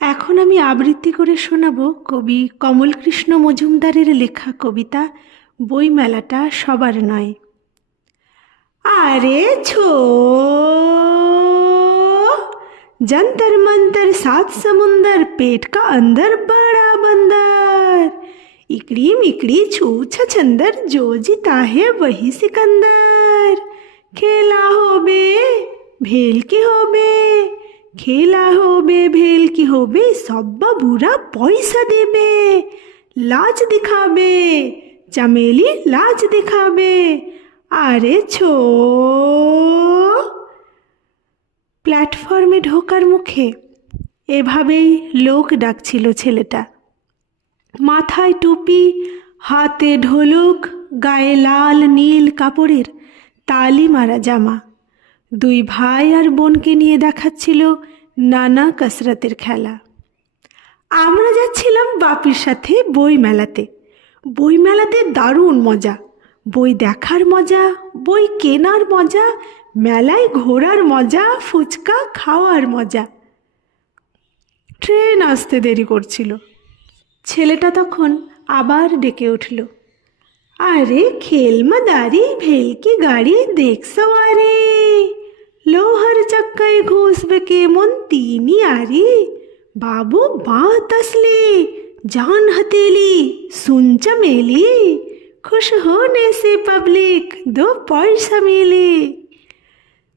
এখন আমি আবৃত্তি করে শোনাব কবি কমলকৃষ্ণ মজুমদারের লেখা কবিতা বইমেলাটা সবার নয়। আরে ছো जंतर मंतर सात समुंदर पेट का अंदर बड़ा बंदर इकड़ी मिकड़ी छू छछंदर जो जीता है वही सिकंदर खेला हो बे भेल की हो बे खेला हो बे भेल की हो बे सब बुरा पैसा देबे लाज दिखाबे चमेली लाज दिखाबे আরে ছো প্ল্যাটফর্মে ঢোকার মুখে এভাবেই লোক ডাকছিল ছেলেটা। মাথায় টুপি, হাতে ঢোলক, গায়ে লাল নীল কাপড়ের তালি মারা জামা। দুই ভাই আর বোনকে নিয়ে দেখাচ্ছিল নানা কসরতের খেলা। আমরা যাচ্ছিলাম বাপির সাথে বই মেলাতে। বই মেলাতে দারুণ মজা, বই দেখার মজা, বই কেনার মজা, মেলায় ঘোরার মজা, ফুচকা খাওয়ার মজা। ট্রেন আসতে দেরি করছিল। ছেলেটা তখন আবার ডেকে উঠল, আরে খেল মাদারি ভেল কি গাড়ি দেখ সওয়ারি লোহার চাক্কায় ঘুষবে কেমন তিনি আরি বাবু बात असली जान हथेली सुन चमेली खुश होने से पब्लिक दो পয়সা মিলে।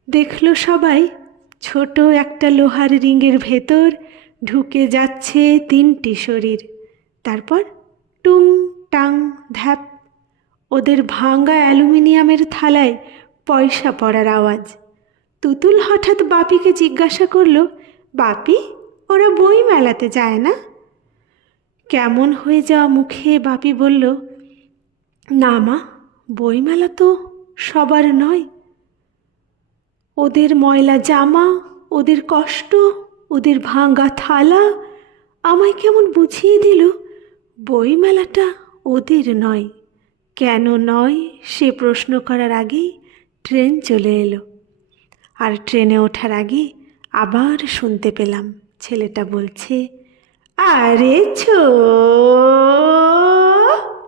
দেখল সবাই ছোট একটা লোহার রিংয়ের ভেতর ঢুকে যাচ্ছে তিনটি শরীর। তারপর টুং টাং ধ্যাপ ওদের ভাঙা অ্যালুমিনিয়ামের থালায় পয়সা পড়ার আওয়াজ। তুতুল হঠাৎ বাপিকে জিজ্ঞাসা করল, বাপি ওরা বই মেলাতে যায় না? কেমন হয়ে যাওয়া মুখে বাপি বলল, না মা, বইমেলা তো সবার নয়। ওদের ময়লা জামা, ওদের কষ্ট, ওদের ভাঙা থালা আমায় কেমন বুঝিয়ে দিল বইমেলাটা ওদের নয়। কেন নয় সে প্রশ্ন করার আগেই ট্রেন চলে এলো। আর ট্রেনে ওঠার আগে আবার শুনতে পেলাম ছেলেটা বলছে, আরে ছো